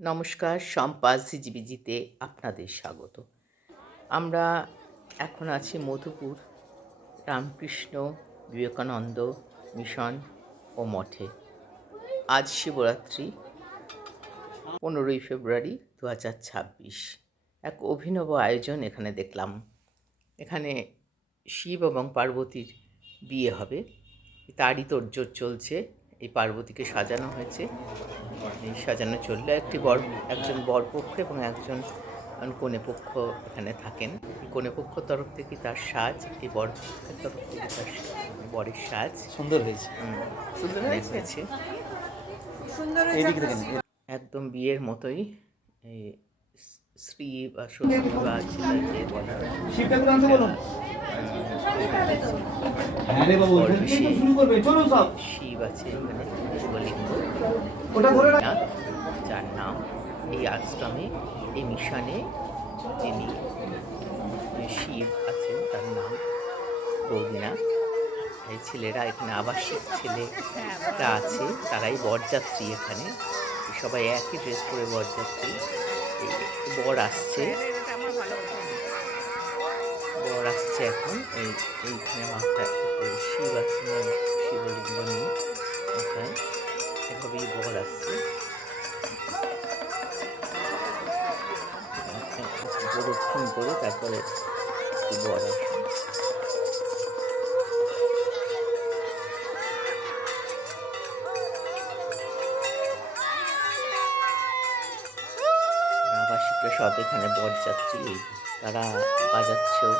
নমস্কার, সম্পাস ঝিজিবিজিতে আপনাদের স্বাগত। আমরা এখন আছি মধুপুর রামকৃষ্ণ বিবেকানন্দ মিশন ও মঠে। আজ শিবরাত্রি 15ই ফেব্রুয়ারি 2026। এক অভিনব আয়োজন এখানে দেখলাম। এখানে শিব এবং পার্বতীর বিয়ে হবে, তারই তোড়জোড় চলছে। এই পার্বতীকে সাজানো হয়েছে, এই সাজানো চললে একজন বরপক্ষ এবং একজন কনেপক্ষ এখানে থাকেন। কনেপক্ষ তরফ থেকে তার সাজ, এই বরপক্ষের তরফ থেকে তার বরের সাজ সুন্দর হয়েছে। সুন্দর হয়েছে, একদম বিয়ের মতোই। এই শ্রী বা শ্বশুর বা যেটাকে বলা হয়, শিব আছে এখানে, শিবলিঙ্গ, যার নাম এই আশ্রমে, এই মিশনে যিনি শিব আছেন তার নাম গৌরীনাথ। এই ছেলেরা এখানে আবাসিক ছেলেরা আছে, তারাই বরযাত্রী। এখানে সবাই একই ড্রেস পরে বরযাত্রী। বর আসছে এখন। এইখানে মাথায় শিব আছে, শিবলিঙ্গ নিয়ে মাথায় এভাবেই বর আসছে। প্রদক্ষিণ করে তারপরে বর আসে। আবাসিকরা সব এখানে বরযাত্রী, তারা বাজাচ্ছেও।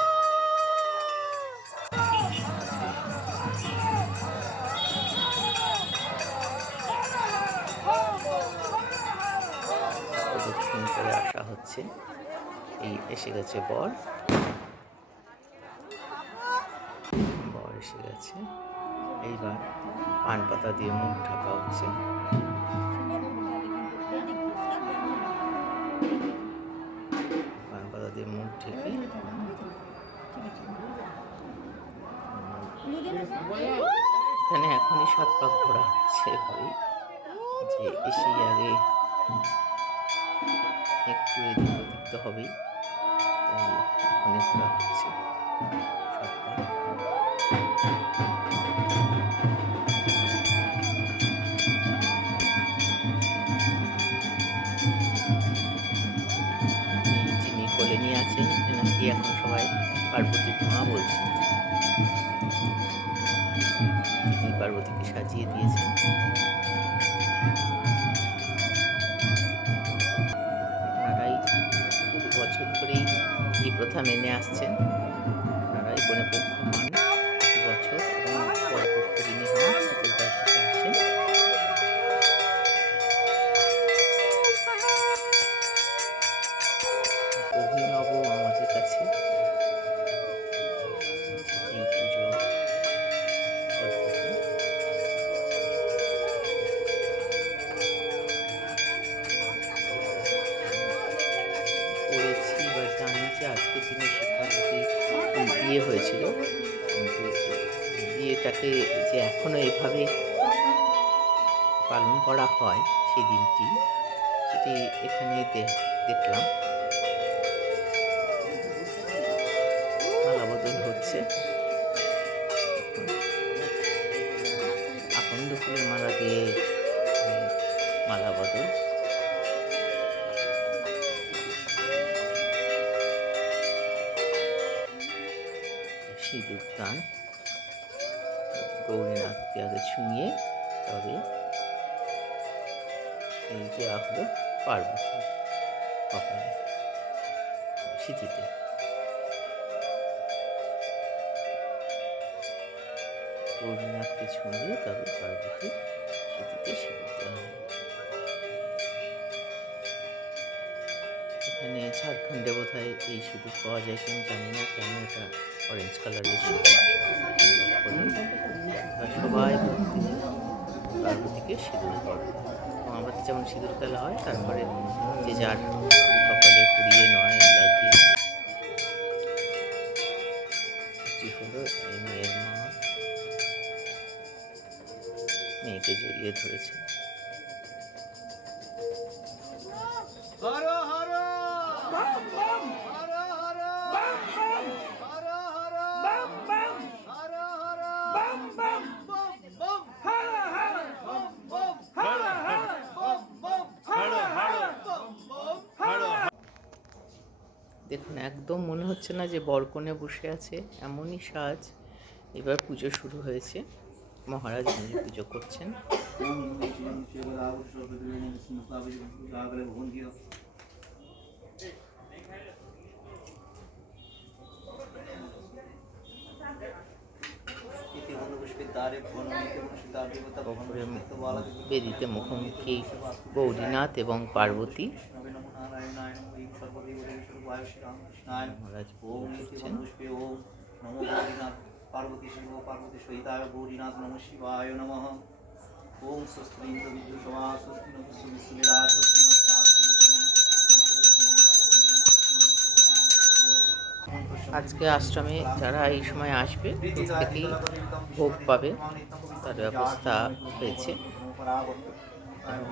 প্রদক্ষিণ করে আসা হচ্ছে। এই এসে গেছে বর এসে গেছে। এইবার পান পাতা দিয়ে মুখ ঢাকা হচ্ছে। পান পাতা দিয়ে মুখ ঢেকে এখানে এখনই 7 পাক ঘোরা হচ্ছে। এভাবেই যে এসেই আগে একটু এদিক ওদিক তো হবেই, তাই এখনই ঘোরা হচ্ছে 7 পাক। যিনি কোলে নিয়ে আছেন এনাকে এখন সবাই পার্বতীর মা বলছেন। তিনি পার্বতীকে সাজিয়ে দিয়েছেন। ওনারাই বহু বছর ধরেই এই প্রথা মেনে আসছেন। ওনারাই কনেপক্ষ হন প্রতি বছর, এবং বরপক্ষ যিনি হন ঠাকুরগাঁও থেকে আসেন। অভিনব আমাদের কাছে এই পুজো পদ্ধতি। পড়েছি বা জানি যে আজকের দিনে শিক্ষাপতি বিয়ে হয়েছিল, কিন্তু বিয়েটাকে যে এখনো এভাবে পালন করা হয় সেই দিনটি, সেটি এখানে দেখলাম। মালা বদল হচ্ছে, আকন্দ ফুলের মালা দিয়ে মালা বদল। সিঁদুর দান, গৌরীনাথকে আগে ছুঁয়ে তবে এই দেওয়া হলো পার্বতী কপালে সিঁথিতে। গৌরীনাথকে ছুঁয়ে তবে পার্বতী সিঁথিতে সিঁদুর দেওয়া হলো। এখানে ঝাড়খণ্ডে বোধহয় এই সিঁদুর পাওয়া যায় কিনা জানি না, কেন এটা অরেঞ্জ কালারের সিঁদুর। সবাই পার্বতীকে সিঁদুর পড়বে, এবং আমাদের যেমন সিঁদুর খেলা হয়, তারপরে যে যার কপালে পুড়িয়ে নয় লাগিয়ে। এটি হলো এই মেয়ের মা, মেয়েকে জড়িয়ে ধরেছে। দেখুন একদম মনে হচ্ছে না যে বরকনে বসে আছে, এমনই সাজ। এবার পুজো শুরু হয়েছে, মহারাজ নিজে পুজো করছেন। ওপরে বেদিতে মুখোমুখি গৌরীনাথ এবং পার্বতী। মহারাজ করছেন। পার্বতী শিব পার্বতী সহিতায় গৌরীনাথ নম শিবায় নমঃ। ওম স্বস্তি ইন্দ্র বিদ্যুষমা স্বস্তি নঃ বিশ্ববেদা স্বস্তি নঃ আজকে আশ্রমে যারা এই সময় আসবে প্রত্যেকেই ভোগ পাবে, তার ব্যবস্থা হয়েছে।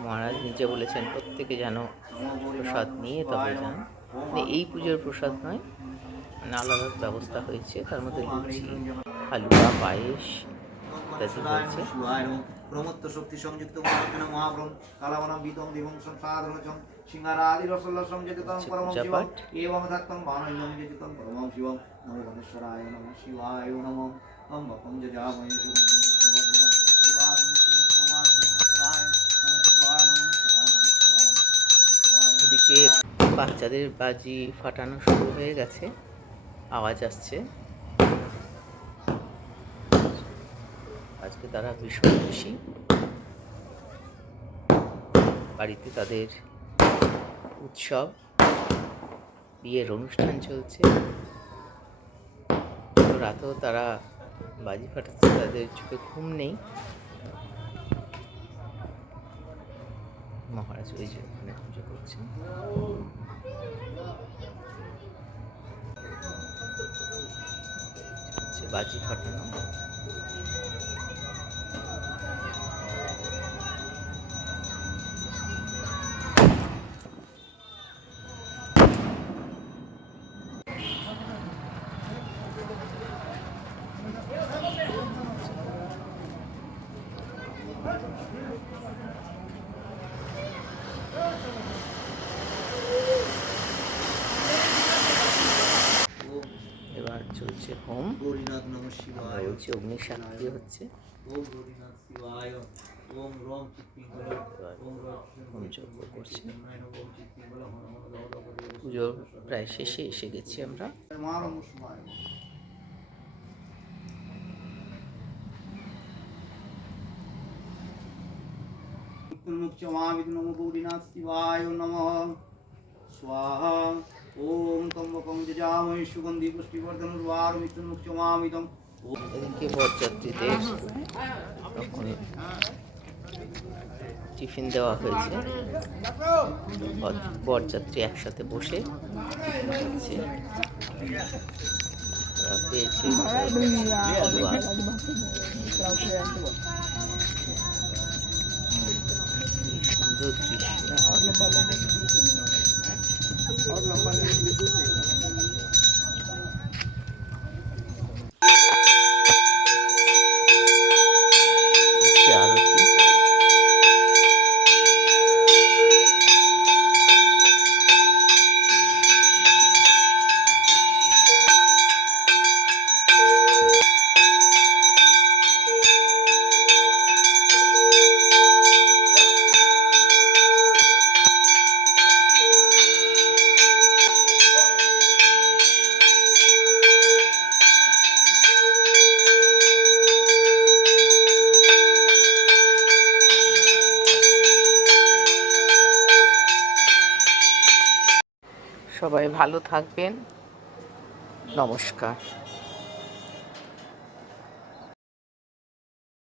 মহারাজ নিজে বলেছেন প্রত্যেকে যেন প্রসাদ নিয়ে তবে যান। মানে এই পুজোর প্রসাদ নয়, মানে আলাদা ব্যবস্থা হয়েছে, তার মধ্যে লুচি, হালুয়া, পায়েস ইত্যাদি হয়েছে। ব্রহ্মত্ব শক্তি সংযুক্ত মহাব্রহ্ম কালাবনম বিতম দিবং সংসারণচম সিংহারাদি রসল্লসম যজতং পরমং শিবং এবং ধত্তং বানৈনং যজতং পরমং শিবং নমো গণেশ্বরায় নমঃ শিবায় নমঃ ওম বকং যজামহে সুবর্ণম শিবায় এদিকে বাচ্চাদের বাজি ফাটানো শুরু হয়ে গেছে, আওয়াজ আসছে। আজকে তারা ভীষণ খুশি, বাড়িতে তাদের উৎসব, বিয়ের অনুষ্ঠান চলছে। রাতেও তারা বাজি ফাটাচ্ছে, তাদের চোখে ঘুম নেই। মহারাজ ওই যে ওখানে পুজো করছেন। বাজি ফাটানো। এবার চলছে হোম, গৌরীনাথ নমঃ শিবায় হচ্ছে অগ্নিসাক্ষী হচ্ছে। ওম গৌরীনাথ শিবায় ওম রম চিৎপিঙ্গল ওম হোম যজ্ঞ করছে। ওম চিৎপিঙ্গল পুজো প্রায় শেষে এসে গেছি আমরা। মারম শিবায় মুখ্যমাবিদ নমো গৌরীনাথ শিবায় নমঃ স্বাহা ওম তম্বকং যজামহে সুগন্ধি পুষ্টিবর্ধনর্বার মৃত্যুর্মুখ্যমামিদম। এদিকে বরযাত্রীদের তখন টিফিন দেওয়া হয়েছে, বরযাত্রী একসাথে বসে খাচ্ছে। পেয়েছে হালুয়া। সুন্দর দৃশ্য। আরতি। সবাই ভালো থাকবেন, নমস্কার।